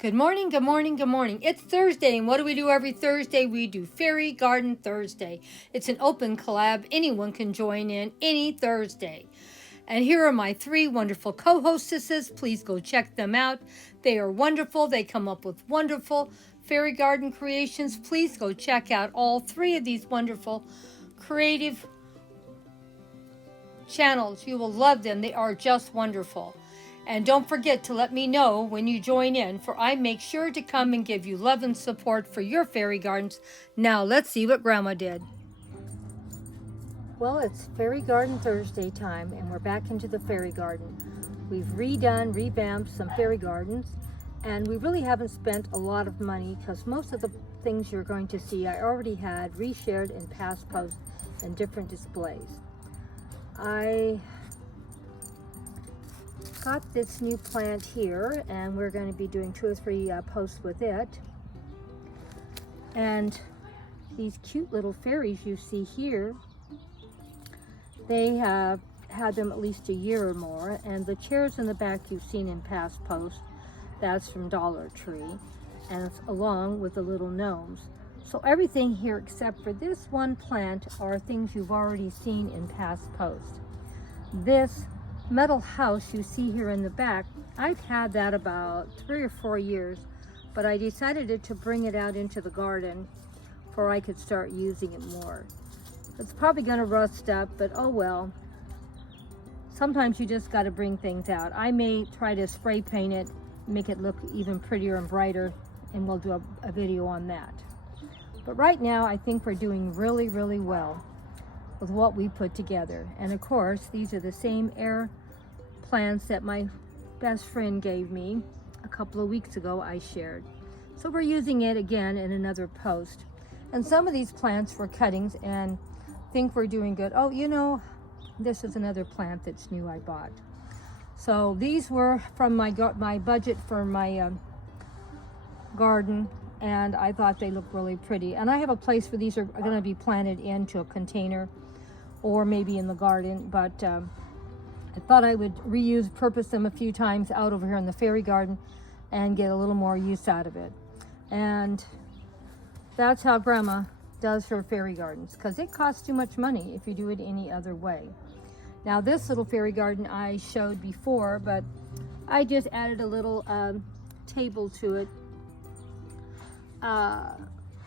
Good morning, good morning, good morning. It's Thursday, and what do we do every Thursday? We do Fairy Garden Thursday. It's an open collab. Anyone can join in any Thursday. And here are my three wonderful co-hostesses. Please go check them out. They are wonderful. They come up with wonderful fairy garden creations. Please go check out all three of these wonderful creative channels. You will love them. They are just wonderful. And don't forget to let me know when you join in, for I make sure to come and give you love and support for your fairy gardens. Now let's see what Grandma did. Well, it's Fairy Garden Thursday time, and we're back into the fairy garden. We've revamped some fairy gardens, and we really haven't spent a lot of money because most of the things you're going to see I already had reshared in past posts and different displays. I got this new plant here, and we're going to be doing 2 or 3 posts with it. And these cute little fairies you see here, they have had them at least a year or more. And the chairs in the back you've seen in past posts, that's from Dollar Tree, and it's along with the little gnomes. So everything here except for this one plant are things you've already seen in past posts. This metal house you see here in the back, I've had that about 3 or 4 years, but I decided to bring it out into the garden for I could start using it more. It's probably going to rust up, but oh well. Sometimes you just got to bring things out. I may try to spray paint it, make it look even prettier and brighter, and we'll do a video on that. But right now I think we're doing really, really well with what we put together. And of course, these are the same air plants that my best friend gave me a couple of weeks ago I shared. So we're using it again in another post. And some of these plants were cuttings and think we're doing good. Oh, you know, this is another plant that's new I bought. So these were from my budget for my garden, and I thought they looked really pretty. And I have a place where these are going to be planted into a container or maybe in the garden, but I thought I would repurpose them a few times out over here in the fairy garden and get a little more use out of it. And that's how Grandma does her fairy gardens, because it costs too much money if you do it any other way. Now this little fairy garden I showed before, but I just added a little table to it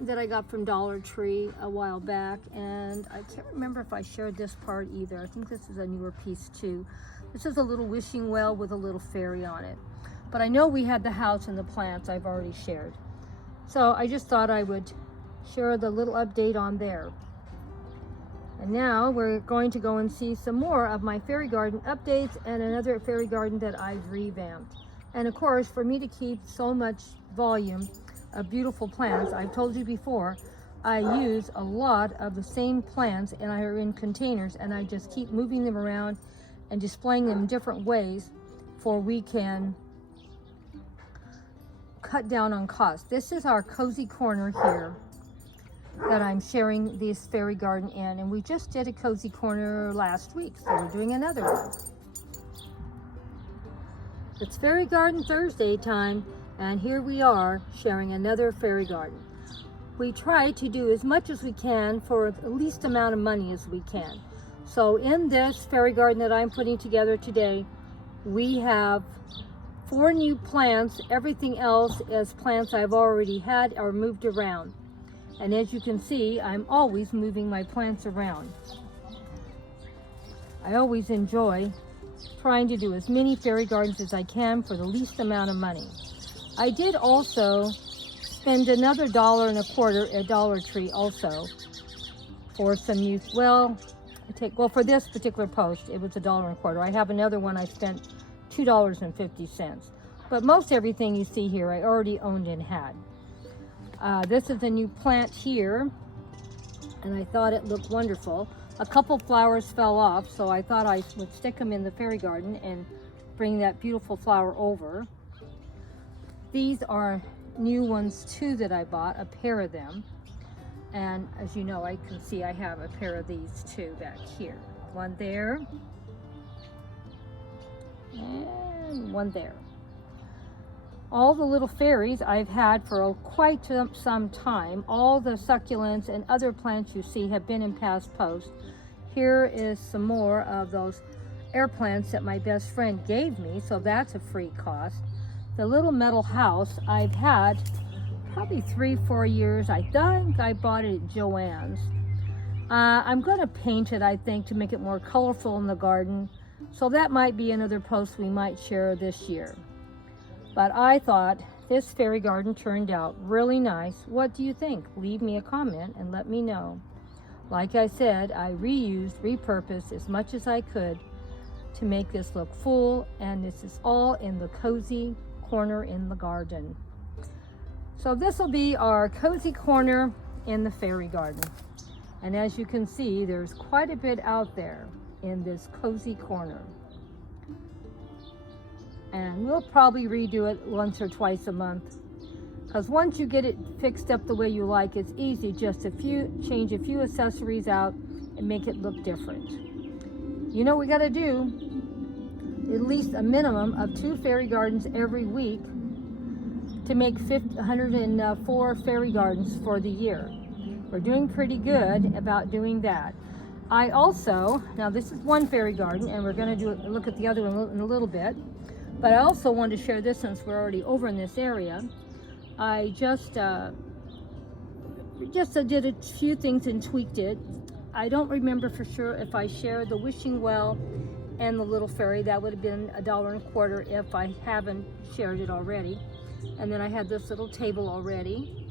that I got from Dollar Tree a while back, and I can't remember if I shared this part either. I think this is a newer piece too. This is a little wishing well with a little fairy on it. But I know we had the house and the plants I've already shared. So I just thought I would share the little update on there. And now we're going to go and see some more of my fairy garden updates and another fairy garden that I've revamped. And of course, for me to keep so much volume of beautiful plants, I've told you before, I use a lot of the same plants and I are in containers, and I just keep moving them around and displaying them in different ways for we can cut down on cost. This is our cozy corner here that I'm sharing this fairy garden in, and we just did a cozy corner last week, so we're doing another one. It's Fairy Garden Thursday time, and here we are sharing another fairy garden. We try to do as much as we can for the least amount of money as we can. So in this fairy garden that I'm putting together today, we have 4 new plants. Everything else is plants I've already had or moved around. And as you can see, I'm always moving my plants around. I always enjoy trying to do as many fairy gardens as I can for the least amount of money. I did also spend another $1.25 at Dollar Tree also for some use. Well, for this particular post, it was $1.25. I have another one I spent $2.50. But most everything you see here I already owned and had. This is a new plant here, and I thought it looked wonderful. A couple flowers fell off, so I thought I would stick them in the fairy garden and bring that beautiful flower over. These are new ones too that I bought, a pair of them. And as you know, I can see I have a pair of these too back here. One there, and one there. All the little fairies I've had for quite some time. All the succulents and other plants you see have been in past posts. Here is some more of those air plants that my best friend gave me, so that's a free cost. The little metal house I've had probably 3-4 years. I think I bought it at Joann's. I'm going to paint it, I think, to make it more colorful in the garden. So that might be another post we might share this year. But I thought this fairy garden turned out really nice. What do you think? Leave me a comment and let me know. Like I said, I reused, repurposed as much as I could to make this look full, and this is all in the cozy corner in the garden. So this will be our cozy corner in the fairy garden. And as you can see, there's quite a bit out there in this cozy corner. And we'll probably redo it once or twice a month, because once you get it fixed up the way you like, it's easy just change a few accessories out and make it look different. You know, we got to do at least a minimum of 2 fairy gardens every week to make 104 fairy gardens for the year. We're doing pretty good about doing that. I also, now this is one fairy garden, and we're going to look at the other one in a little bit, but I also wanted to share this since we're already over in this area. I just did a few things and tweaked it. I don't remember for sure if I shared the wishing well and the little fairy. That would have been $1.25 if I haven't shared it already. And then I had this little table already,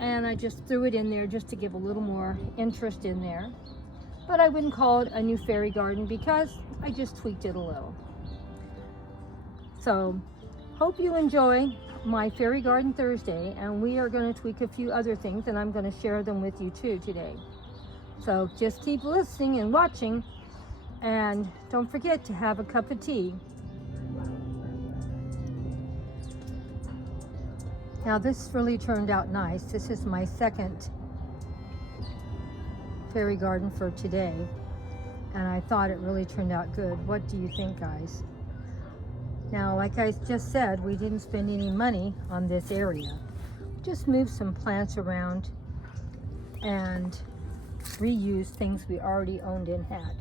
and I just threw it in there just to give a little more interest in there. But I wouldn't call it a new fairy garden because I just tweaked it a little. So hope you enjoy my Fairy Garden Thursday, and we are going to tweak a few other things, and I'm going to share them with you too today. So just keep listening and watching, and don't forget to have a cup of tea. Now this really turned out nice. This is my second fairy garden for today, and I thought it really turned out good. What do you think, guys? Now, like I just said, we didn't spend any money on this area. Just moved some plants around and reused things we already owned and had.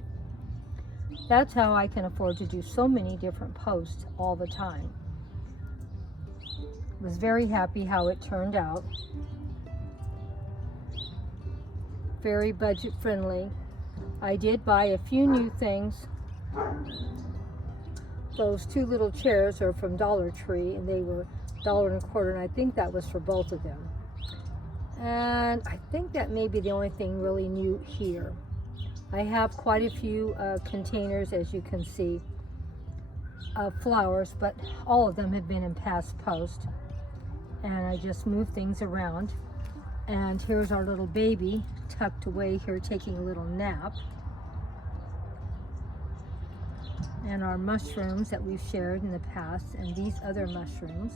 That's how I can afford to do so many different posts all the time. Was very happy how it turned out. Very budget friendly. I did buy a few new things. Those 2 little chairs are from Dollar Tree, and they were $1.25, and I think that was for both of them. And I think that may be the only thing really new here. I have quite a few containers, as you can see, of flowers, but all of them have been in past post. And I just moved things around. And here's our little baby tucked away here taking a little nap. And our mushrooms that we've shared in the past, and these other mushrooms,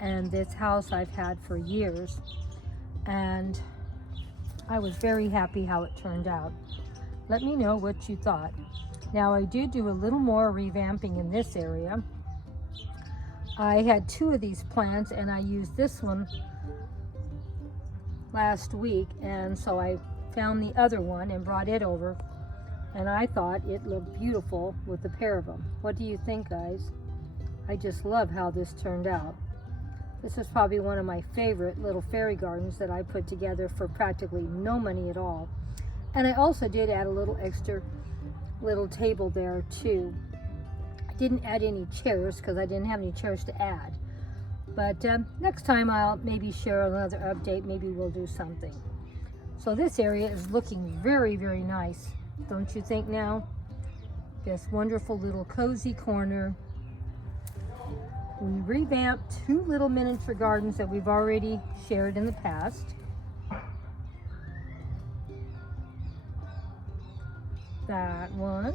and this house I've had for years, and I was very happy how it turned out. Let me know what you thought. Now, I do a little more revamping in this area. I had 2 of these plants, and I used this one last week, and so I found the other one and brought it over. And I thought it looked beautiful with the pair of them. What do you think, guys? I just love how this turned out. This is probably one of my favorite little fairy gardens that I put together for practically no money at all. And I also did add a little extra little table there too. I didn't add any chairs because I didn't have any chairs to add. But next time I'll maybe share another update. Maybe we'll do something. So this area is looking very, very nice. Don't you think now? This wonderful little cozy corner. We revamped 2 little miniature gardens that we've already shared in the past. That one.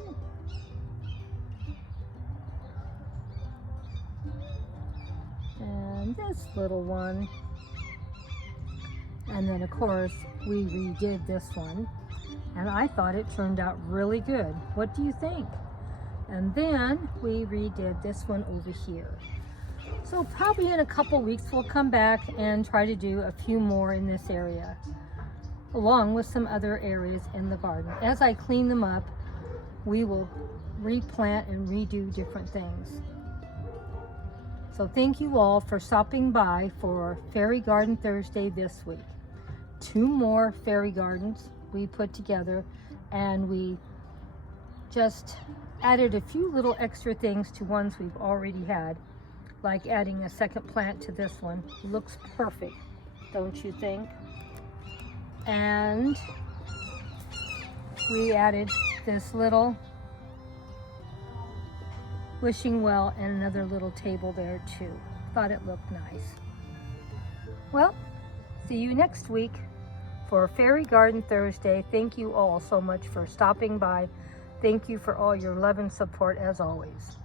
And this little one. And then of course we redid this one. And I thought it turned out really good. What do you think? And then we redid this one over here. So probably in a couple weeks we'll come back and try to do a few more in this area, along with some other areas in the garden. As I clean them up, we will replant and redo different things. So thank you all for stopping by for Fairy Garden Thursday this week. 2 more fairy gardens we put together, and we just added a few little extra things to ones we've already had, like adding a second plant to this one. It looks perfect, don't you think? And we added this little wishing well and another little table there too. Thought it looked nice. Well, see you next week for Fairy Garden Thursday. Thank you all so much for stopping by. Thank you for all your love and support as always.